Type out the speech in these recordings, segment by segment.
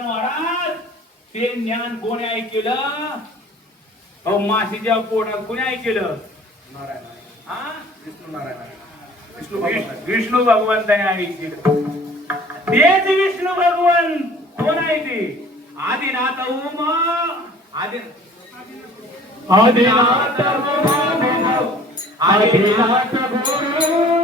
महाराज ते ज्ञान कोणी ऐकलं? अहो माशीच्या पोटात कोणी ऐकलं? नारायण. विष्णू नारायण विष्णू भगवान विष्णू भगवंताने ऐकलं तेच विष्णू भगवान. कोण आहे ते? आदिनाथ उम आदि आदिनाथ उम आदिनाथ गुरु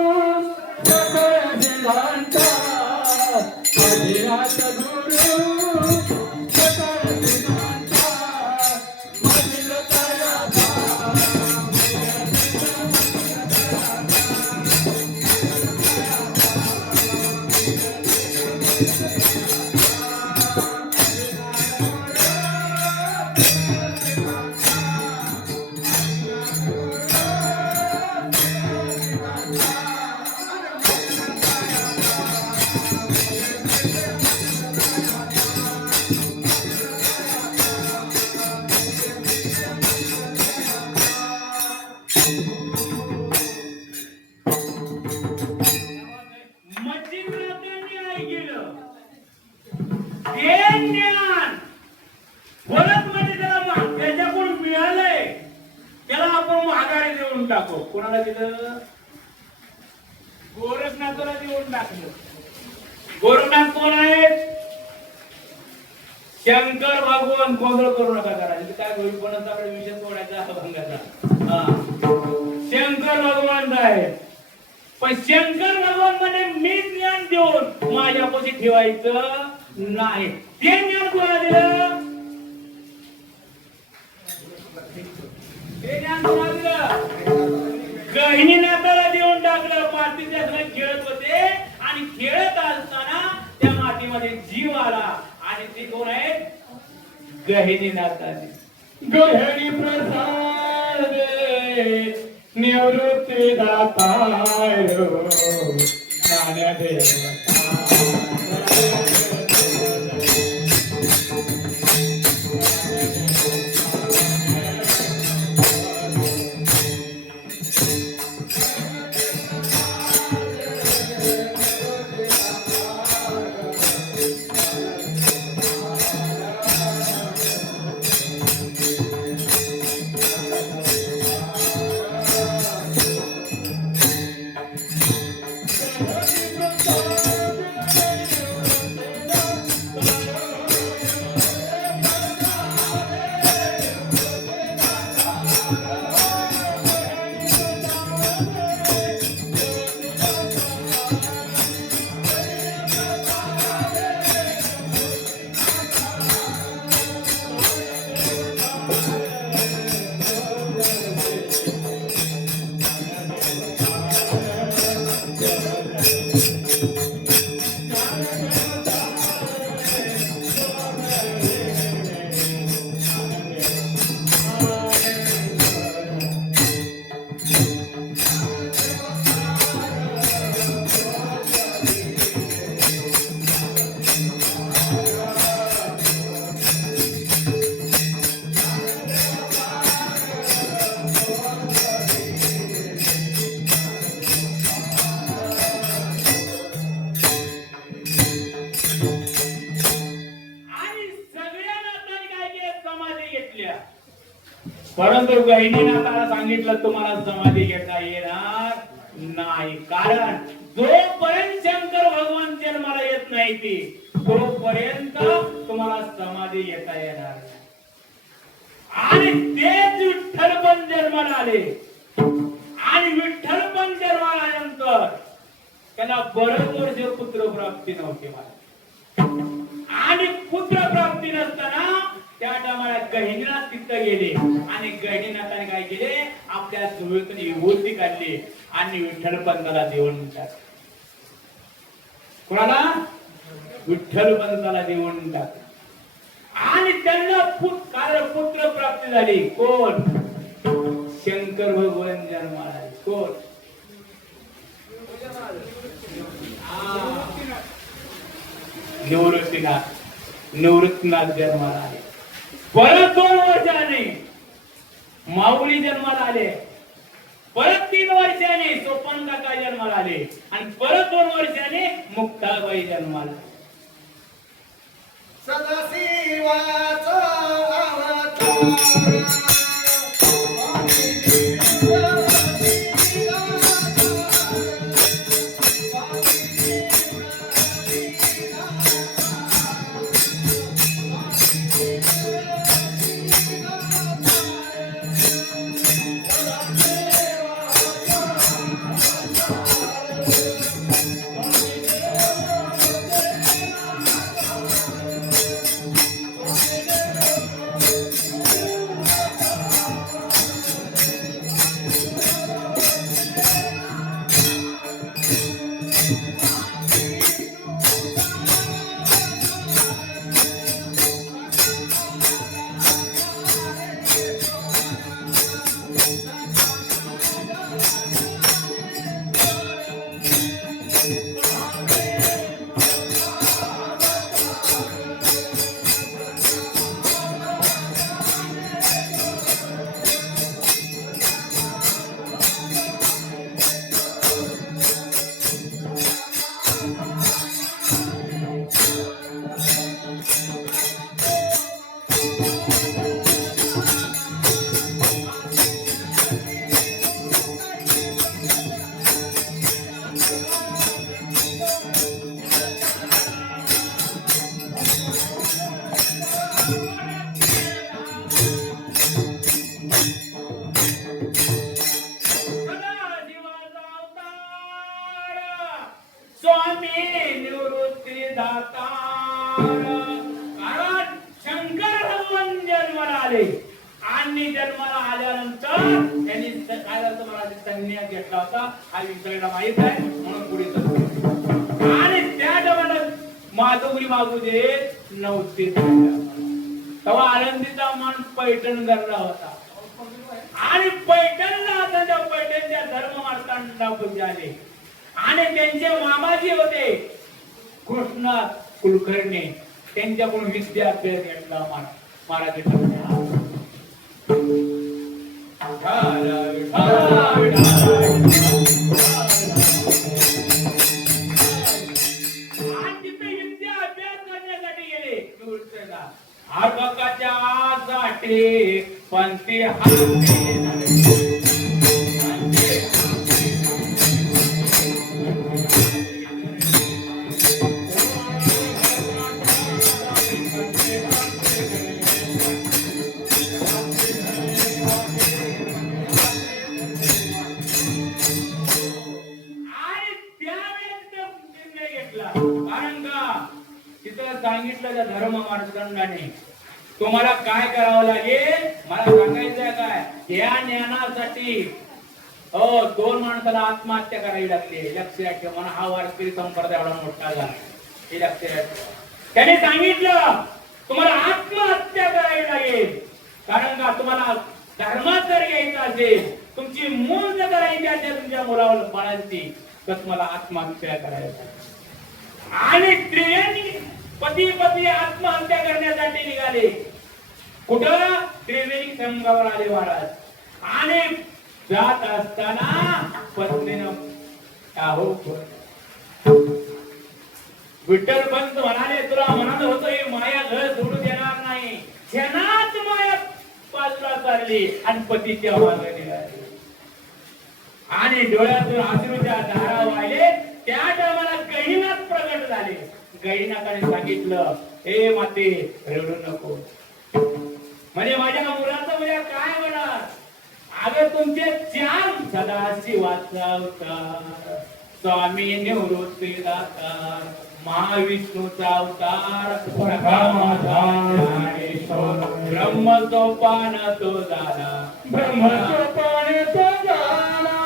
होईल विषय सोडायचा अभंगाचा हा. शंकर भगवान आहे पण शंकर भगवान म्हणजे मी ज्ञान देऊन माझ्यापाशी ठेवायचं नाही. ते ज्ञान कोणा दिलं? ते ज्ञान कोणा दिलं? गहिनीनाथाला देऊन टाकलं. मातीत असलं खेळत होते. आणि खेळत असताना त्या मातीमध्ये जीव आला. आणि ते कोण आहेत? गहिनीनाथाने गृहिणी प्रसाद निवृत्ती दाता आणि परंतु गहिनीनाथाला सांगितलं तुम्हाला समाधी घेता येणार नाही. कारण जोपर्यंत शंकर भगवान जन्माला येत नाही ती तोपर्यंत तुम्हाला समाधी घेता येणार आणि तेच विठ्ठल पण जन्माला आले. आणि विठ्ठल पण जन्माला आल्यानंतर त्याला बरेच वर्ष पुत्र प्राप्ती नव्हती मला. आणि पुत्र प्राप्ती नसताना त्या टायमाला गहिनीनाथ तिथं गेले. आणि गहिनीनाथाने काय केले? आपल्या जुळतून विभूती काढली. आणि विठ्ठल पंताला देऊन म्हणतात कोणाला? विठ्ठल पंताला देऊन म्हणतात आणि त्यांना पुत कारण पुत्र प्राप्ती झाली. कोण? शंकर भगवान जन्माला. कोण? निवृत्तीनाथ. निवृत्तीनाथ जन्माला आले. परत दोन वर्षाने माऊली जन्माला आले. परत तीन वर्षाने सोपन काका जन्माला आले. आणि परत दोन वर्षाने मुक्ताबाई जन्माला सदाशिवाचा सदाशिवाचा स्वामी निवृत्ती दातार. कारण शंकर भगवान जन्माला आले. आणि जन्माला आल्यानंतर त्यांनी काय झालं मला घेतला होता. हा विसरायला माहीत आहे म्हणून पुढे आणि त्या जमान्यात मागू नव्हते. तेव्हा आनंदीचा मन पैठण करला होता. आणि पैठणला त्या पैठणच्या धर्म मार्तांना पूजा आले. आणि त्यांचे मामा कृष्ण कुलकर्णी त्यांच्याकडून विद्याभ्यास घेतला मा- महाराज विद्याभ्यास करण्यासाठी गेले निवृत्तीला. आटोकाच्या साठी पंथी हाती तुम्हाला काय करावं लागेल? मला सांगायचंय काय? या ज्ञानासाठी. हो दोन माणसाला आत्महत्या करावी लागते. लक्षात ठेव म्हणा हा वारकरी संप्रदाय एवढा मोठा झाला. हे लक्षात त्याने सांगितलं तुम्हाला आत्महत्या करावी लागेल. कारण का? तुम्हाला धर्मात जर घ्यायचा असेल तुमची मूल जर करायची असेल तुमच्या मुलावर बाळांची तर तुम्हाला आत्महत्या करायला आणि स्त्रियांनी पती पती आत्महत्या करण्यासाठी निघाले. कुठं? त्रिवेणी संघावर आले महाराज आणि जात असताना पत्नीनं अहो विठ्ठल पंत म्हणाले तुला म्हणाल होतो हे माया घर सोडू देणार नाही. क्षणात माया बाजूला चालली आणि पतीच्या मागे आणि डोळ्यातून अश्रूच्या धारा वाहिले. त्या टायमाला गहिनाथ प्रगट झाले. गहिनाथाने सांगितलं हे माते रडू नको. म्हणजे माझ्या मुलाचं म्हणजे काय होणार? अगं तुमचे चार सदाशिवाचा अवतार स्वामी निवृत्ती दातार महाविष्णूचा अवतार ज्ञानेश्वर ब्रह्मसोपान तो झाला. ब्रह्मसोपान तो झाला.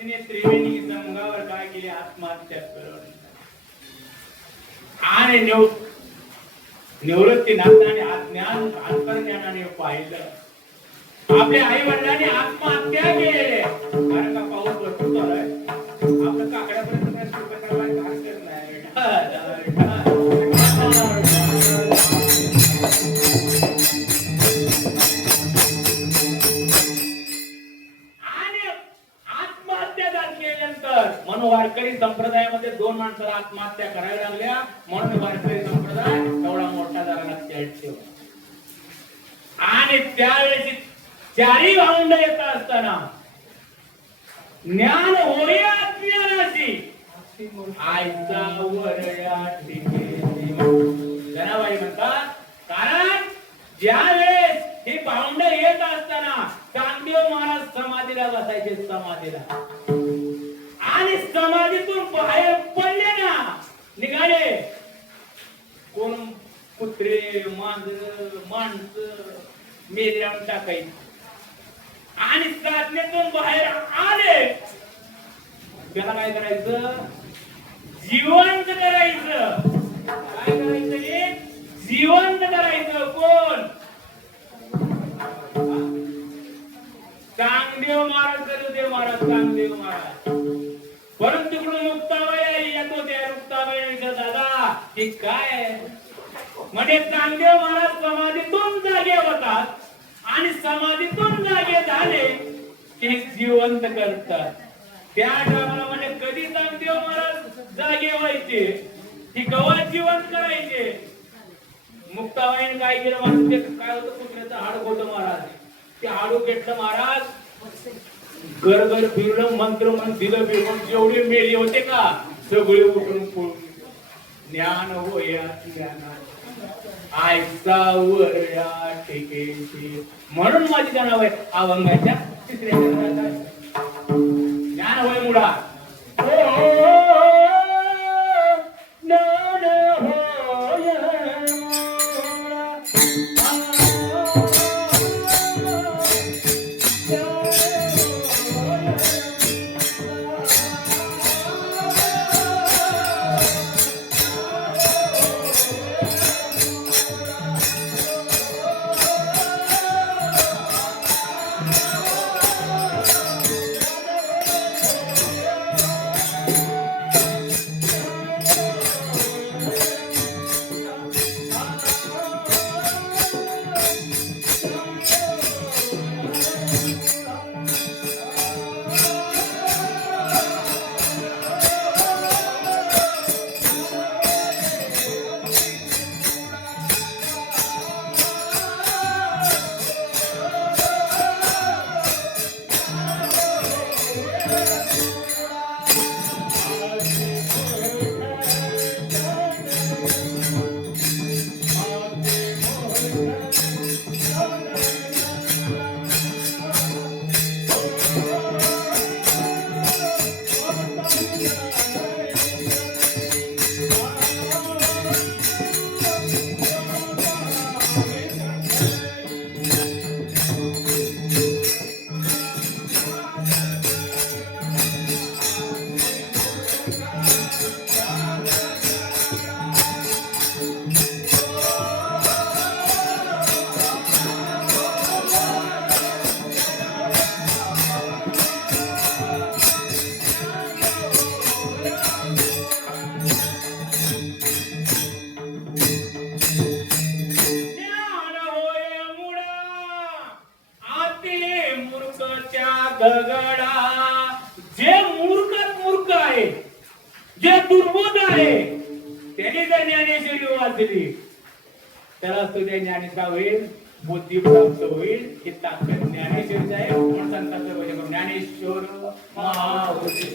पत्नी पत्नीने त्रिवेणी संघावर काय केली? आत्महत्या करून आणि निव निवृत्ती नाथाने अज्ञान अंतर्ज्ञानाने पाहिलं. आपल्या आई वडिलांनी आत्महत्या केली. कारण का पाऊस भरपूर चालू आहे आपलं काकड्यापर्यंत चारी भावंड येत असताना ज्ञान होय अज्ञानाची आईचा वरया जनाबाई म्हणतात कारण ज्या वेळेस हे भावंड येत असताना कामदेव महाराज समाधीला बसायचे समाधीला. आणि समाधीतून बाहेर पडले ना निघाले. कोण कुत्रे मांजर माणसं मेल्यावर टाकायची. आणि साधनेतून बाहेर आले. त्याला काय करायचं? जिवंत करायचं. काय करायचं हे? जिवंत करायचं. कोण? कांगदेव महाराज करत महाराज कांगदेव महाराज. परंतु तिकडून मुक्ताबाई येत होते मुक्ताबाई विचारत, दादा. हे काय? म्हणजे कांगदेव महाराज समाधीतून जागे होतात. आणि समाधीतून जागे झाले. ते जिवंत करतात. त्या टायमाला कधी नामदेव हो महाराज? जागे व्हायचे. ती गवत जिवंत करायचे? मुक्ताबाईने काय केलं म्हणजे ते काय होतं कुत्र्याचं हाड होतं महाराज? ते हाडू घेतलं महाराज. घर घर फिरलं मंत्र मन दिलं बिरवून जेवढे मेले होते का? सगळे उठून पळून. ज्ञान होया ज्ञाना आयचा वरया टेकेची म्हणून माझी नाव आहे अभंगाच्या तिसऱ्या चरणात आहे. ज्ञान होय मुळा ज्ञान वाचली त्याला तुझ्या ज्ञानेचा होईल बुद्धी प्राप्त होईल की ताकद ज्ञानेश्वरीच आहे कोण सांगतात म्हणजे वचन ज्ञानेश्वर महाबुद्धी